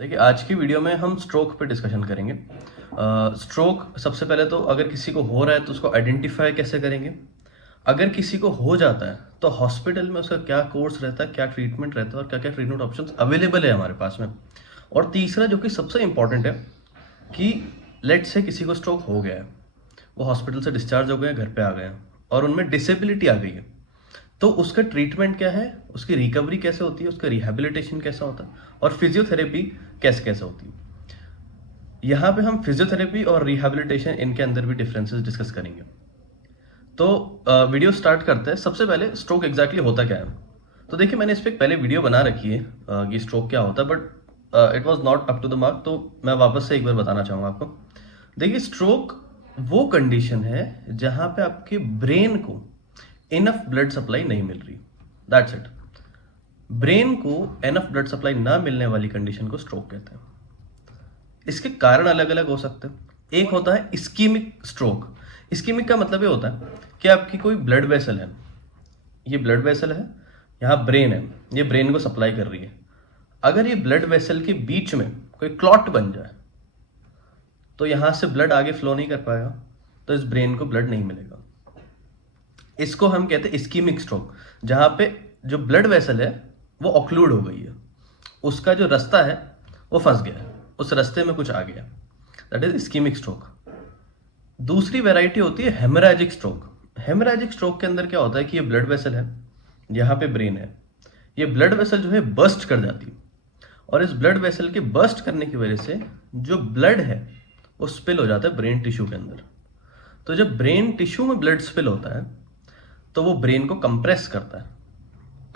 देखिए, आज की वीडियो में हम स्ट्रोक पे डिस्कशन करेंगे। स्ट्रोक सबसे पहले तो अगर किसी को हो रहा है तो उसको आइडेंटिफाई कैसे करेंगे। अगर किसी को हो जाता है तो हॉस्पिटल में उसका क्या कोर्स रहता है, क्या ट्रीटमेंट रहता है और क्या क्या ट्रीटमेंट ऑप्शंस अवेलेबल है हमारे पास में। और तीसरा जो कि सबसे इंपॉर्टेंट है कि लेट से किसी को स्ट्रोक हो गया है, वो हॉस्पिटल से डिस्चार्ज हो गए, घर पे आ गए हैं और उनमें डिसेबिलिटी आ गई है, तो उसका ट्रीटमेंट क्या है, उसकी रिकवरी कैसे होती है, उसका रिहेबिलिटेशन कैसा होता है और फिजियोथेरेपी कैसे कैसे होती है। यहाँ पे हम फिजियोथेरेपी और रिहेबिलिटेशन इनके अंदर भी डिफरेंसेस डिस्कस करेंगे। तो वीडियो स्टार्ट करते हैं। सबसे पहले स्ट्रोक एग्जैक्टली होता क्या है। तो देखिए, मैंने इस पर पहले वीडियो बना रखी है कि स्ट्रोक क्या होता है, but it was not up to the mark, तो मैं वापस से एक बार बताना चाहूँगा आपको। देखिए, स्ट्रोक वो कंडीशन है जहाँ पे आपके ब्रेन को इनफ ब्लड सप्लाई नहीं मिल रही। That's it. ब्रेन को इनफ ब्लड सप्लाई ना मिलने वाली कंडीशन को स्ट्रोक कहते हैं। इसके कारण अलग अलग हो सकते हैं। एक होता है इस्कीमिक स्ट्रोक। इस्कीमिक का मतलब ये होता है कि आपकी कोई ब्लड वेसल है, ये ब्लड वेसल है, यहाँ ब्रेन है, ये ब्रेन को सप्लाई कर रही है। अगर ये ब्लड वेसल के बीच में कोई क्लॉट बन जाए तो यहां से ब्लड आगे फ्लो नहीं कर पाएगा, तो इस ब्रेन को ब्लड नहीं मिलेगा। इसको हम कहते हैं इस्कीमिक स्ट्रोक, जहां पे जो ब्लड वेसल है वो ऑक्लूड हो गई है, उसका जो रास्ता है वो फंस गया है, उस रास्ते में कुछ आ गया। That is ischaemic stroke. दूसरी वैरायटी होती है हेमोरेजिक स्ट्रोक। हेमोरेजिक स्ट्रोक के अंदर क्या होता है कि ये ब्लड वेसल है, यहाँ पे ब्रेन है, ये ब्लड वेसल जो है बर्स्ट कर जाती है और इस ब्लड वेसल के बर्स्ट करने की वजह से जो ब्लड है वो स्पिल हो जाता है ब्रेन टिश्यू के अंदर। तो जब ब्रेन टिश्यू में ब्लड स्पिल होता है तो वो ब्रेन को कंप्रेस करता है।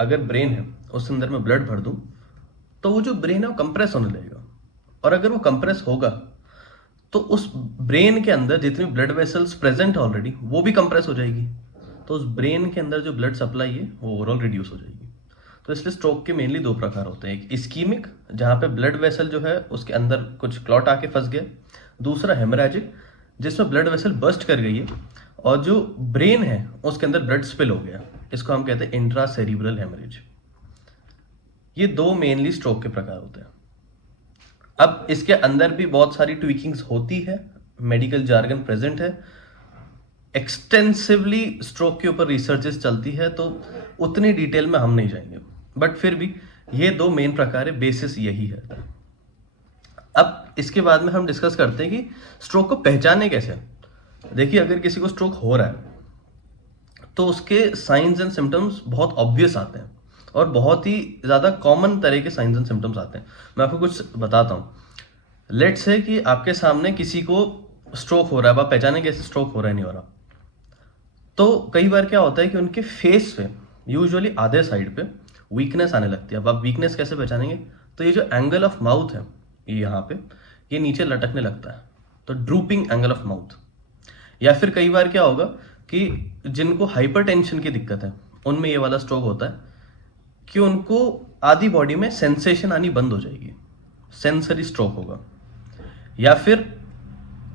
अगर ब्रेन है उस अंदर में ब्लड भर दूं तो वो जो ब्रेन है वो कंप्रेस होने लगेगा, और अगर वो कंप्रेस होगा तो उस ब्रेन के अंदर जितनी ब्लड वेसल्स प्रेजेंट है ऑलरेडी वो भी कंप्रेस हो जाएगी, तो उस ब्रेन के अंदर जो ब्लड सप्लाई है वो ओवरऑल रिड्यूस हो जाएगी। तो इसलिए स्ट्रोक के मेनली दो प्रकार होते हैं, एक इस्कीमिक जहां पे ब्लड वेसल जो है उसके अंदर कुछ क्लॉट आके फंस गया, दूसरा हेमोरेजिक जिसमें ब्लड वेसल बर्स्ट कर गई है और जो ब्रेन है उसके अंदर ब्लड स्पिल हो गया। इसको हम कहते हैं इंट्रासेरिब्रल हेमरेज। ये दो मेनली स्ट्रोक के प्रकार होते हैं। अब इसके अंदर भी बहुत सारी ट्विकिंग्स होती है, मेडिकल जार्गन प्रेजेंट है, एक्सटेंसिवली स्ट्रोक के ऊपर रिसर्चेस चलती है, तो उतनी डिटेल में हम नहीं जाएंगे, बट फिर भी ये दो मेन प्रकार है, बेसिस यही है। अब इसके बाद में हम डिस्कस करते हैं कि स्ट्रोक को पहचाने कैसे। देखिए, अगर किसी को स्ट्रोक हो रहा है तो उसके साइंस एंड सिम्टम्स बहुत ऑब्वियस आते हैं और बहुत ही ज़्यादा कॉमन तरह के साइंस एंड सिम्टम्स आते हैं। मैं आपको कुछ बताता हूँ। लेट्स से कि आपके सामने किसी को स्ट्रोक हो रहा है, आप पहचाने कैसे स्ट्रोक हो रहा है नहीं हो रहा। तो कई बार क्या होता है कि उनके फेस पे यूजुअली आधे साइड पे वीकनेस आने लगती है। अब आप वीकनेस कैसे पहचानेंगे, तो ये जो एंगल ऑफ माउथ है ये यहाँ पे, ये नीचे लटकने लगता है, तो ड्रूपिंग एंगल ऑफ माउथ। या फिर कई बार क्या होगा कि जिनको हाइपरटेंशन की दिक्कत है उनमें ये वाला स्ट्रोक होता है कि उनको आधी बॉडी में सेंसेशन आनी बंद हो जाएगी, सेंसरी स्ट्रोक होगा। या फिर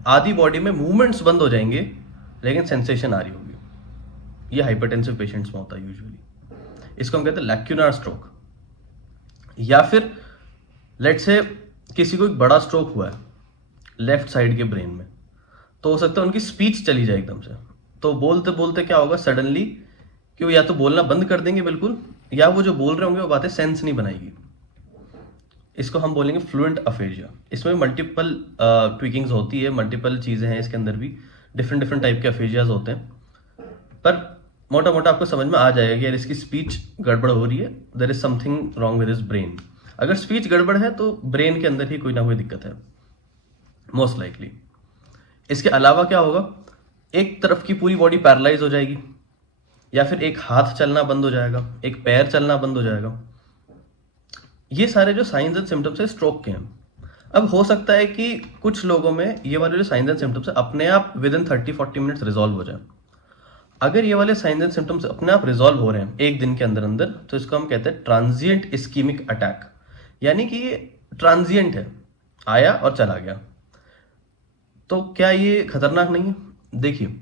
आधी बॉडी में मूवमेंट्स बंद हो जाएंगे लेकिन सेंसेशन आ रही होगी। ये हाइपरटेंसिव पेशेंट्स में होता है यूजुअली। इसको हम कहते हैं लैक्यूनार स्ट्रोक। या फिर लेट्स से किसी को एक बड़ा स्ट्रोक हुआ है लेफ्ट साइड के ब्रेन में, तो हो सकता है उनकी स्पीच चली जाए एकदम से। तो बोलते बोलते क्या होगा सडनली कि वो या तो बोलना बंद कर देंगे बिल्कुल, या वो जो बोल रहे होंगे वो बातें सेंस नहीं बनाएगी। इसको हम बोलेंगे फ्लुएंट अफेजिया। इसमें मल्टीपल ट्विकिंग्स होती है, मल्टीपल चीज़ें हैं इसके अंदर भी, डिफरेंट डिफरेंट टाइप के अफेजियाज होते हैं, पर मोटा मोटा आपको समझ में आ जाएगा कि यार इसकी स्पीच गड़बड़ हो रही है, there is something wrong with his brain. अगर स्पीच गड़बड़ है तो ब्रेन के अंदर ही कोई ना कोई दिक्कत है मोस्ट लाइकली। इसके अलावा क्या होगा, एक तरफ की पूरी बॉडी पैरालाइज हो जाएगी, या फिर एक हाथ चलना बंद हो जाएगा, एक पैर चलना बंद हो जाएगा। ये सारे जो साइंस एंड सिम्टम्स है स्ट्रोक के हैं। अब हो सकता है कि कुछ लोगों में ये वाले जो साइंस एंड सिम्टम्स है अपने आप विद इन 30-40 मिनट्स रिजॉल्व हो जाए। अगर ये वाले साइंस एंड सिम्टम्स अपने आप रिजॉल्व हो रहे हैं एक दिन के अंदर अंदर, तो इसको हम कहते हैं ट्रांजिएंट इस्कीमिक अटैक। यानी कि ये ट्रांजिएंट है, आया और चला गया। तो क्या ये खतरनाक नहीं है? देखिए,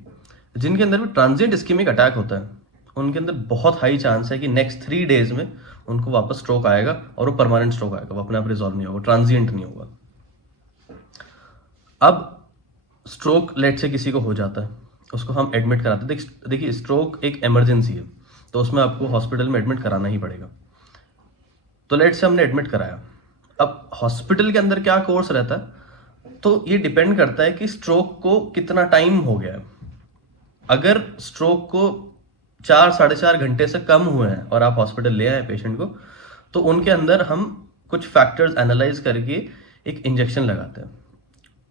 जिनके अंदर भी ट्रांजिएंट इस्कीमिक अटैक होता है उनके अंदर बहुत हाई चांस है कि नेक्स्ट 3 डेज में उनको वापस स्ट्रोक आएगा और वो परमानेंट स्ट्रोक आएगा, वो अपने आप रिजॉल्व नहीं होगा, ट्रांजिएंट नहीं होगा। अब स्ट्रोक लेट से किसी को हो जाता है, उसको हम एडमिट कराते हैं। देखिए स्ट्रोक एक इमरजेंसी है, तो उसमें आपको हॉस्पिटल में एडमिट कराना ही पड़ेगा। तो लेट से हमने एडमिट कराया, अब हॉस्पिटल के अंदर क्या कोर्स रहता है, तो ये डिपेंड करता है कि स्ट्रोक को कितना टाइम हो गया है। अगर स्ट्रोक को 4-4.5 घंटे से कम हुए हैं और आप हॉस्पिटल ले आए पेशेंट को, तो उनके अंदर हम कुछ फैक्टर्स एनालाइज करके एक इंजेक्शन लगाते हैं,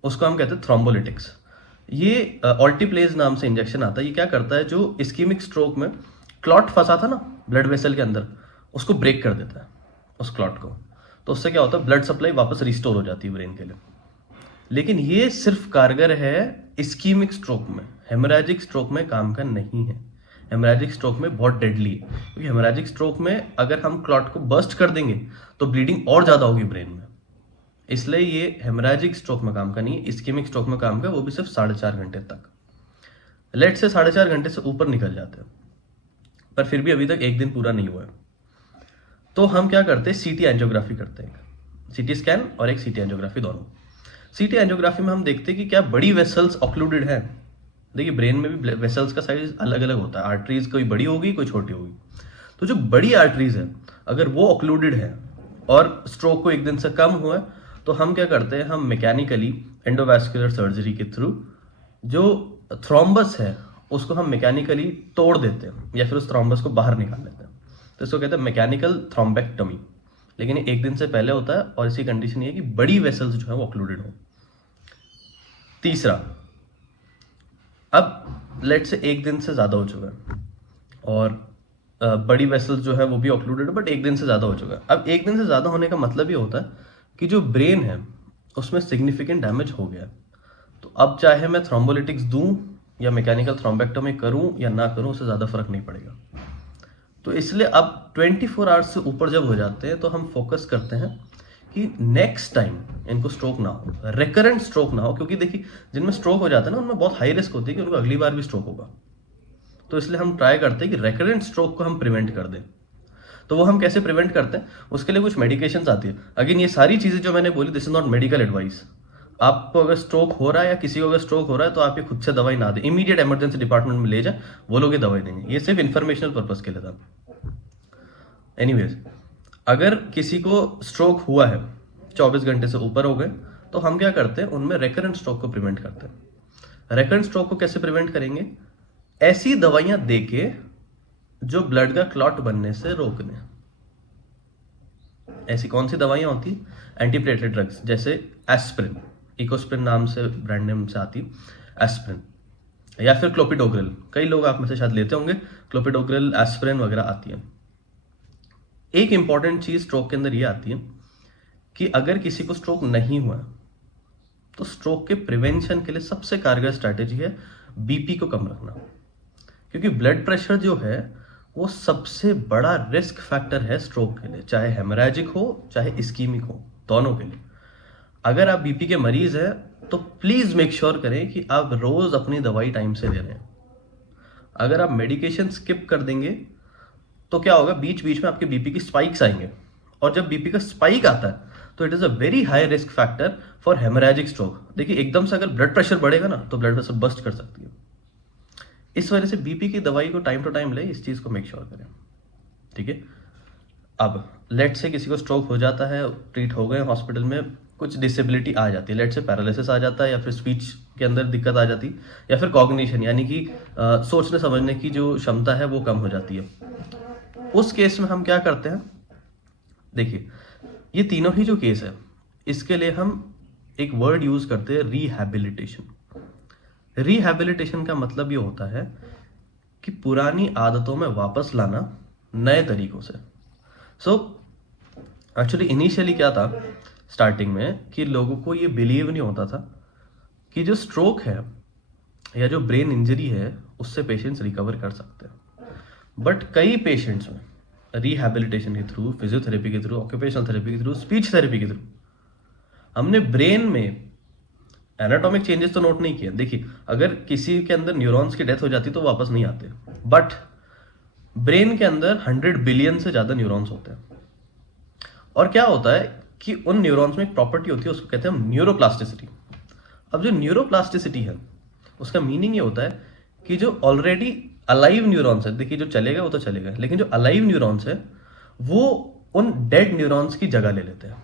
उसको हम कहते हैं थ्रोम्बोलिटिक्स। ये ऑल्टीप्लेज नाम से इंजेक्शन आता है। ये क्या करता है, जो इस्कीमिक स्ट्रोक में क्लॉट फंसा था ना ब्लड वेसल के अंदर, उसको ब्रेक कर देता है उस क्लॉट को। तो उससे क्या होता है, ब्लड सप्लाई वापस रिस्टोर हो जाती है ब्रेन के लिए। लेकिन ये सिर्फ कारगर है इस्कीमिक स्ट्रोक में, हेमोरेजिक स्ट्रोक में काम का नहीं है। हेमोरेजिक स्ट्रोक में बहुत डेडली है, क्योंकि हेमोरेजिक स्ट्रोक में अगर हम क्लॉट को बर्स्ट कर देंगे तो ब्लीडिंग और ज़्यादा होगी ब्रेन में। इसलिए ये हेमोरेजिक स्ट्रोक में काम का नहीं है, इस्कीमिक स्ट्रोक में काम का, वो भी सिर्फ 4.5 घंटे तक। लेट से 4.5 घंटे से ऊपर निकल जाते हैं, पर फिर भी अभी तक एक दिन पूरा नहीं हुआ है, तो हम क्या करते हैं, सीटी एंजियोग्राफी करते हैं। सीटी स्कैन और एक सीटी एंजियोग्राफी दोनों। सीटी एंजियोग्राफी में हम देखते हैं कि क्या बड़ी वेसल्स ऑक्लूडेड है। देखिए ब्रेन में भी वेसल्स का साइज अलग अलग होता है, आर्टरीज कोई बड़ी होगी कोई छोटी होगी। तो जो बड़ी आर्टरीज है अगर वो ऑक्लूडेड है और स्ट्रोक को एक दिन से कम हुआ है, तो हम क्या करते हैं, हम मैकेनिकली एंडोवैस्कुलर सर्जरी के थ्रू जो थ्रोम्बस है उसको हम मैकेनिकली तोड़ देते हैं या फिर उस थ्रोम्बस को बाहर निकाल लेते हैं। तो इसको कहते हैं मैकेनिकल थ्रोम्बेक्टमी। लेकिन ये एक दिन से पहले होता है और इसी कंडीशन ये है कि बड़ी वेसल्स जो है वो ऑक्लूडेड हो। तीसरा, अब लेट से एक दिन से ज़्यादा हो चुका है और बड़ी वेसल्स जो है वो भी ऑक्लूडेड है, बट एक दिन से ज़्यादा हो चुका है। अब एक दिन से ज़्यादा होने का मतलब ये होता है कि जो ब्रेन है उसमें सिग्निफिकेंट डैमेज हो गया। तो अब चाहे मैं थ्रोम्बोलिटिक्स दूं या मैकेनिकल थ्रोम्बेक्टमी करूं या ना करूं, उससे ज़्यादा फर्क नहीं पड़ेगा। तो इसलिए अब 24 आवर्स से ऊपर जब हो जाते हैं तो हम फोकस करते हैं कि नेक्स्ट टाइम इनको स्ट्रोक ना हो, रिकरेंट स्ट्रोक ना हो। क्योंकि देखिए जिनमें स्ट्रोक हो जाता है ना, उनमें बहुत हाई रिस्क होती है कि उनको अगली बार भी स्ट्रोक होगा। तो इसलिए हम ट्राई करते हैं कि रिकरेंट स्ट्रोक को हम प्रिवेंट कर दें। तो वो हम कैसे प्रिवेंट करते हैं, उसके लिए कुछ मेडिकेशंस आती है। अगेन ये सारी चीज़ें जो मैंने बोली, this is not medical advice. आपको अगर स्ट्रोक हो रहा है या किसी को अगर स्ट्रोक हो रहा है तो आप ये खुद से दवाई ना दें, इमीडिएट इमरजेंसी डिपार्टमेंट में ले जाए, वो लोग ये दवाई देंगे। ये सिर्फ इन्फॉर्मेशनल पर्पज के लिए था। एनीवेज, अगर किसी को स्ट्रोक हुआ है 24 घंटे से ऊपर हो गए, तो हम क्या करते हैं, उनमें रिकरेंट स्ट्रोक को प्रिवेंट करते हैं। रिकरेंट स्ट्रोक को कैसे प्रिवेंट करेंगे, ऐसी दवाइयां देके जो ब्लड का क्लॉट बनने से रोक दें। ऐसी कौन सी दवाइयां होती, एंटीप्लेटलेट ड्रग्स, जैसे एस्प्रिन, इकोस्प्रिन नाम से ब्रांड नेम से आती एस्प्रिन, या फिर क्लोपिडोग्रिल। कई लोग आप में से शायद लेते होंगे, क्लोपिडोग्रिल, एस्प्रिन वगैरह आती है। एक इंपॉर्टेंट चीज स्ट्रोक के अंदर ये आती है कि अगर किसी को स्ट्रोक नहीं हुआ तो स्ट्रोक के प्रिवेंशन के लिए सबसे कारगर स्ट्रैटेजी है बीपी को कम रखना। क्योंकि ब्लड प्रेशर जो है वो सबसे बड़ा रिस्क फैक्टर है स्ट्रोक के लिए, चाहे हेमोरेजिक हो चाहे इस्कीमिक हो, दोनों के लिए। अगर आप बीपी के मरीज हैं तो प्लीज मेक श्योर करें कि आप रोज अपनी दवाई टाइम से ले रहे हैं। अगर आप मेडिकेशन स्किप कर देंगे तो क्या होगा, बीच बीच में आपके बीपी की स्पाइक्स आएंगे, और जब बीपी का स्पाइक आता है तो it is a very high risk factor for haemorrhagic stroke. देखिए एकदम से अगर ब्लड प्रेशर बढ़ेगा ना तो ब्लड प्रेशर बस्ट कर सकती है। इस वजह से बीपी की दवाई को टाइम टू टाइम ले, इस चीज को मेक श्योर करें, ठीक है। अब लेट से किसी को स्ट्रोक हो जाता है, ट्रीट हो गए हॉस्पिटल में, कुछ डिसेबिलिटी आ जाती है, लेट से पैरालिसिस आ जाता है, या फिर स्पीच के अंदर दिक्कत आ जाती है, या फिर कॉग्निशन यानी कि सोचने समझने की जो क्षमता है वो कम हो जाती है। उस केस में हम क्या करते हैं, देखिए ये तीनों ही जो केस है इसके लिए हम एक वर्ड यूज करते हैं, रिहैबिलिटेशन। रिहैबिलिटेशन का मतलब ये होता है कि पुरानी आदतों में वापस लाना नए तरीकों से। सो एक्चुअली इनिशियली क्या था स्टार्टिंग में, कि लोगों को ये बिलीव नहीं होता था कि जो स्ट्रोक है या जो ब्रेन इंजरी है उससे पेशेंट्स रिकवर कर सकते हैं। बट कई पेशेंट्स में रिहैबिलिटेशन के थ्रू, फिजियोथेरेपी के थ्रू, ऑक्यूपेशनल थेरेपी के थ्रू, स्पीच थेरेपी के थ्रू हमने ब्रेन में एनाटॉमिक चेंजेस तो नोट नहीं किया। देखिए अगर किसी के अंदर न्यूरॉन्स की डेथ हो जाती तो वापस नहीं आते, बट ब्रेन के अंदर 100 बिलियन से ज्यादा न्यूरॉन्स होते हैं। और क्या होता है कि उन न्यूरॉन्स में एक प्रॉपर्टी होती है, उसको कहते हैं हम न्यूरोप्लास्टिसिटी। अब जो न्यूरोप्लास्टिसिटी है उसका मीनिंग ये होता है कि जो ऑलरेडी अलाइव न्यूरॉन्स है, देखिए जो चलेगा वो तो चलेगा, लेकिन जो अलाइव न्यूरॉन्स है वो उन डेड न्यूरॉन्स की जगह ले लेते हैं।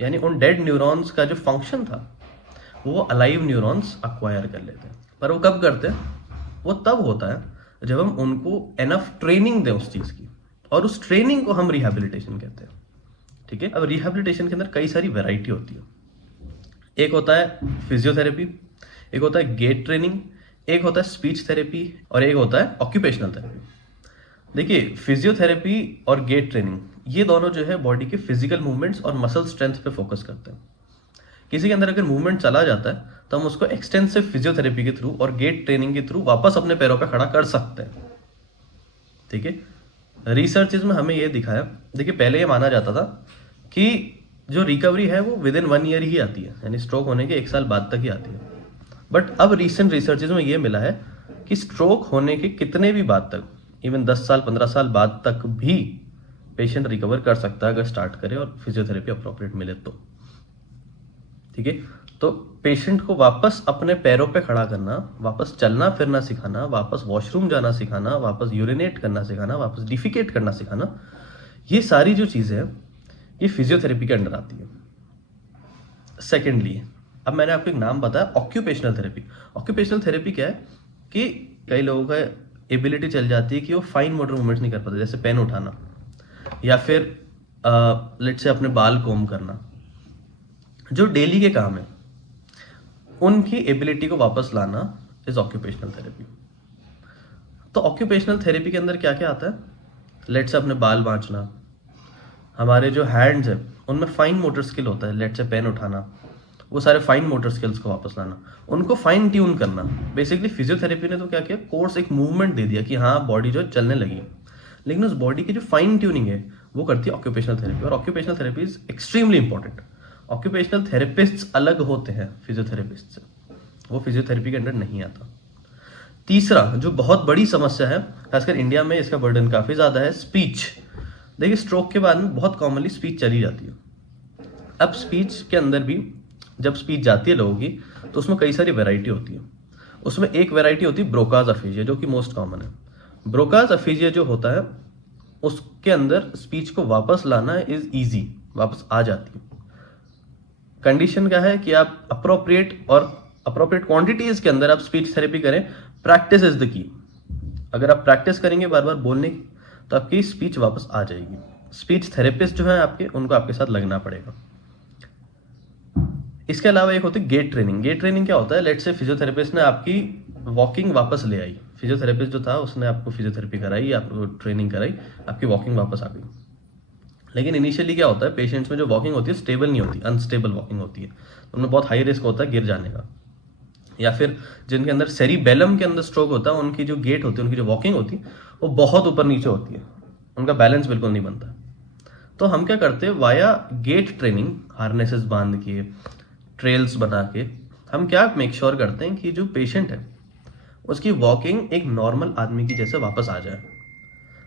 यानी उन डेड न्यूरॉन्स का जो फंक्शन था वो अलाइव न्यूरॉन्स अक्वायर कर लेते हैं। पर वो कब करते हैं? वो तब होता है जब हम उनको एनफ ट्रेनिंग दें उस चीज़ की, और उस ट्रेनिंग को हम रिहैबिलिटेशन कहते हैं। ठीक है, अब रिहैबिलिटेशन के अंदर कई सारी वैरायटी होती है। एक होता है फिजियोथेरेपी, एक होता है गेट ट्रेनिंग, एक होता है स्पीच थेरेपी, और एक होता है ऑक्यूपेशनल थेरेपी। देखिए, फिजियोथेरेपी और गेट ट्रेनिंग ये दोनों जो है बॉडी के फिजिकल मूवमेंट्स और मसल स्ट्रेंथ पे फोकस करते हैं। किसी के अंदर अगर मूवमेंट चला जाता है तो हम उसको एक्सटेंसिव फिजियोथेरेपी के थ्रू और गेट ट्रेनिंग के थ्रू वापस अपने पैरों पे खड़ा कर सकते हैं। ठीक है, रिसर्चेज में हमें ये दिखाया, देखिए पहले ये माना जाता था कि जो रिकवरी है वो विद इन 1 ईयर ही आती है, यानी स्ट्रोक होने के 1 साल बाद तक ही आती है। बट अब रिसेंट रिसर्चेज में ये मिला है कि स्ट्रोक होने के कितने भी बाद तक, इवन 10 साल 15 साल बाद तक भी पेशेंट रिकवर कर सकता है अगर स्टार्ट करे और फिजियोथेरेपी अप्रोप्रिएट मिले तो। ठीक है, तो पेशेंट को वापस अपने पैरों पे खड़ा करना, वापस चलना फिरना सिखाना, वापस वॉशरूम जाना सिखाना, वापस यूरिनेट करना सिखाना, वापस डिफिकेट करना सिखाना, ये सारी जो चीज़ें हैं ये फिजियोथेरेपी के अंडर आती है। सेकेंडली, अब मैंने आपको एक नाम बताया ऑक्यूपेशनल थेरेपी। ऑक्यूपेशनल थेरेपी क्या है कि कई लोगों का एबिलिटी चल जाती है कि वो फाइन मोटर मूवमेंट्स नहीं कर पाते, जैसे पेन उठाना या फिर लेट से अपने बाल कोम करना, जो डेली के काम है उनकी एबिलिटी को वापस लाना इज ऑक्यूपेशनल थेरेपी। तो ऑक्यूपेशनल थेरेपी के अंदर क्या क्या आता है? लेट से अपने बाल बांचना, हमारे जो हैंड्स है उनमें फाइन मोटर स्किल होता है, लेट से पेन उठाना, वो सारे फाइन मोटर स्किल्स को वापस लाना, उनको फाइन ट्यून करना। बेसिकली फिजियोथेरेपी ने तो क्या किया, कोर्स एक मूवमेंट दे दिया कि हाँ बॉडी जो चलने लगी, लेकिन उस बॉडी की जो फाइन ट्यूनिंग है वो करती है ऑक्यूपेशनल थेरेपी। और occupational therapy is extremely important. Occupational therapist अलग होते हैं फिजियोथेरेपिस्ट से, वो फिजियोथेरेपी के अंडर नहीं आता। तीसरा जो बहुत बड़ी समस्या है, खासकर इंडिया में इसका बर्डन काफ़ी ज़्यादा है, स्पीच। देखिए, स्ट्रोक के बाद में बहुत कॉमनली स्पीच चली जाती है। अब स्पीच के अंदर भी जब स्पीच जाती है लोगों की तो उसमें कई सारी वैरायटी होती है। उसमें एक वैरायटी होती है ब्रोकाज अफेजिया, जो कि मोस्ट कॉमन है। ब्रोकाज अफेजिया जो होता है उसके अंदर स्पीच को वापस लाना इज ईजी, वापस आ जाती है। कंडीशन क्या है कि आप अप्रोप्रिएट क्वांटिटीज के अंदर आप स्पीच थेरेपी करें। Practice is the key. अगर आप प्रैक्टिस करेंगे बार बार बोलने की तो आपकी स्पीच वापस आ जाएगी। स्पीच थेरेपिस्ट जो है आपके, उनको आपके साथ लगना पड़ेगा। इसके अलावा एक होती है गेट ट्रेनिंग। गेट ट्रेनिंग क्या होता है? लेट से फिजियोथेरेपिस्ट ने आपकी वॉकिंग वापस ले आई, फिजियोथेरेपिस्ट जो था उसने आपको फिजियोथेरेपी कराई, आपको ट्रेनिंग कराई, आपकी वॉकिंग वापस आ गई। लेकिन इनिशियली क्या होता है, पेशेंट्स में जो वॉकिंग होती है स्टेबल नहीं होती, अनस्टेबल वॉकिंग होती है, उनमें बहुत हाई रिस्क होता है गिर जाने का। या फिर जिनके अंदर सेरिबेलम के अंदर स्ट्रोक होता है, उनकी जो गेट होती है, उनकी जो वॉकिंग होती है वो बहुत ऊपर नीचे होती है, उनका बैलेंस बिल्कुल नहीं बनता। तो हम क्या करते हैं, वाया गेट ट्रेनिंग, हार्नेसेस बांध के, ट्रेल्स बना के, हम क्या मेक श्योर करते हैं कि जो पेशेंट है उसकी वॉकिंग एक नॉर्मल आदमी की जैसे वापस आ जाए।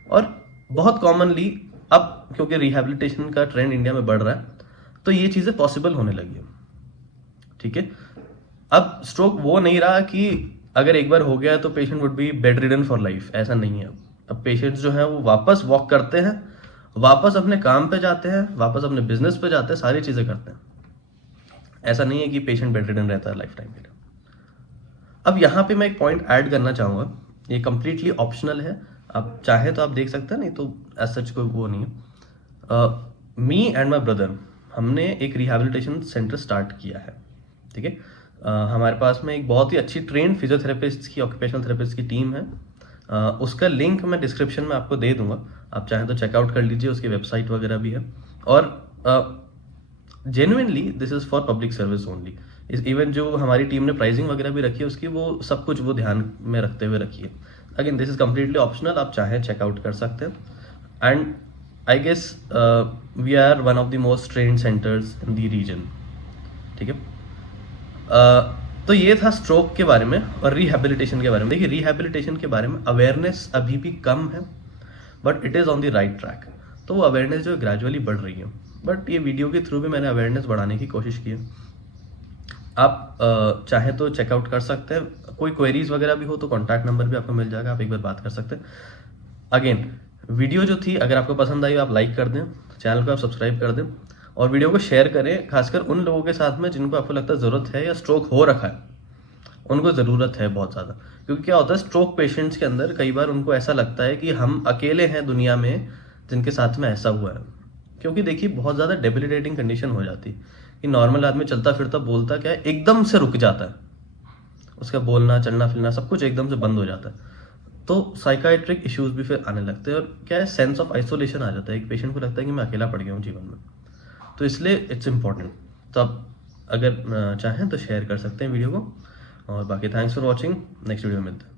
और बहुत कॉमनली अब क्योंकि रिहैबिलिटेशन का ट्रेंड इंडिया में बढ़ रहा है तो ये चीज़ें पॉसिबल होने लगी है। ठीक है, अब स्ट्रोक वो नहीं रहा कि अगर एक बार हो गया तो patient would be bed ridden for life, ऐसा नहीं है। अब पेशेंट्स जो हैं वो वापस वॉक करते हैं, वापस अपने काम पे जाते हैं, वापस अपने बिजनेस पे जाते हैं, सारी चीज़ें करते हैं। ऐसा नहीं है कि पेशेंट बेड रिडन रहता है लाइफ टाइम के लिए। अब यहाँ पे मैं एक पॉइंट ऐड करना चाहूँगा, ये कंप्लीटली ऑप्शनल है, आप चाहे तो आप देख सकते हैं, नहीं तो एज सच कोई वो नहीं है। मी एंड माई ब्रदर, हमने एक रिहैबिलिटेशन सेंटर स्टार्ट किया है। ठीक है, हमारे पास में एक बहुत ही अच्छी ट्रेंड फिजियोथेरेपिस्ट की, ऑक्यूपेशनल थेरेपिस्ट की टीम है। उसका लिंक मैं डिस्क्रिप्शन में आपको दे दूंगा, आप चाहें तो चेकआउट कर लीजिए, उसकी वेबसाइट वगैरह भी है। और genuinely this is for public service only. Even जो हमारी टीम ने प्राइसिंग वगैरह भी रखी है उसकी, वो सब कुछ वो ध्यान में रखते हुए रखी है। Again this is completely optional, आप चाहें चेकआउट कर सकते हैं। And I guess we are one of the most trend centers in the region. ठीक है, तो ये था स्ट्रोक के बारे में और रिहैबिलिटेशन के बारे में। देखिए, रिहैबिलिटेशन के बारे में अवेयरनेस अभी भी कम है, but it is on the right track. तो वो अवेयरनेस जो ग्रेजुअली बढ़ रही है। बट ये वीडियो के थ्रू भी मैंने अवेयरनेस बढ़ाने की कोशिश की है। आप चाहे तो चेकआउट कर सकते हैं, कोई क्वेरीज वगैरह भी हो तो कॉन्टैक्ट नंबर भी आपको मिल जाएगा, आप एक बार बात कर सकते हैं। अगेन वीडियो जो थी अगर आपको पसंद आई आप लाइक कर दें, चैनल को आप सब्सक्राइब कर दें और वीडियो को शेयर करें, खासकर उन लोगों के साथ में जिनको आपको लगता है ज़रूरत है या स्ट्रोक हो रखा है, उनको ज़रूरत है बहुत ज़्यादा। क्योंकि क्या होता है स्ट्रोक पेशेंट्स के अंदर कई बार उनको ऐसा लगता है कि हम अकेले हैं दुनिया में जिनके साथ में ऐसा हुआ है। क्योंकि देखिए बहुत ज़्यादा डेबिलिटेटिंग कंडीशन हो जाती है कि नॉर्मल आदमी चलता फिरता बोलता क्या है एकदम से रुक जाता है, उसका बोलना चलना फिरना सब कुछ एकदम से बंद हो जाता है। तो साइकाइट्रिक इश्यूज भी फिर आने लगते हैं और क्या है सेंस ऑफ आइसोलेशन आ जाता है, एक पेशेंट को लगता है कि मैं अकेला पड़ गया हूँ जीवन में। तो इसलिए इट्स इम्पॉर्टेंट। तो आप अगर चाहें तो शेयर कर सकते हैं वीडियो को, और बाकी thanks for watching, next video में मिलते हैं।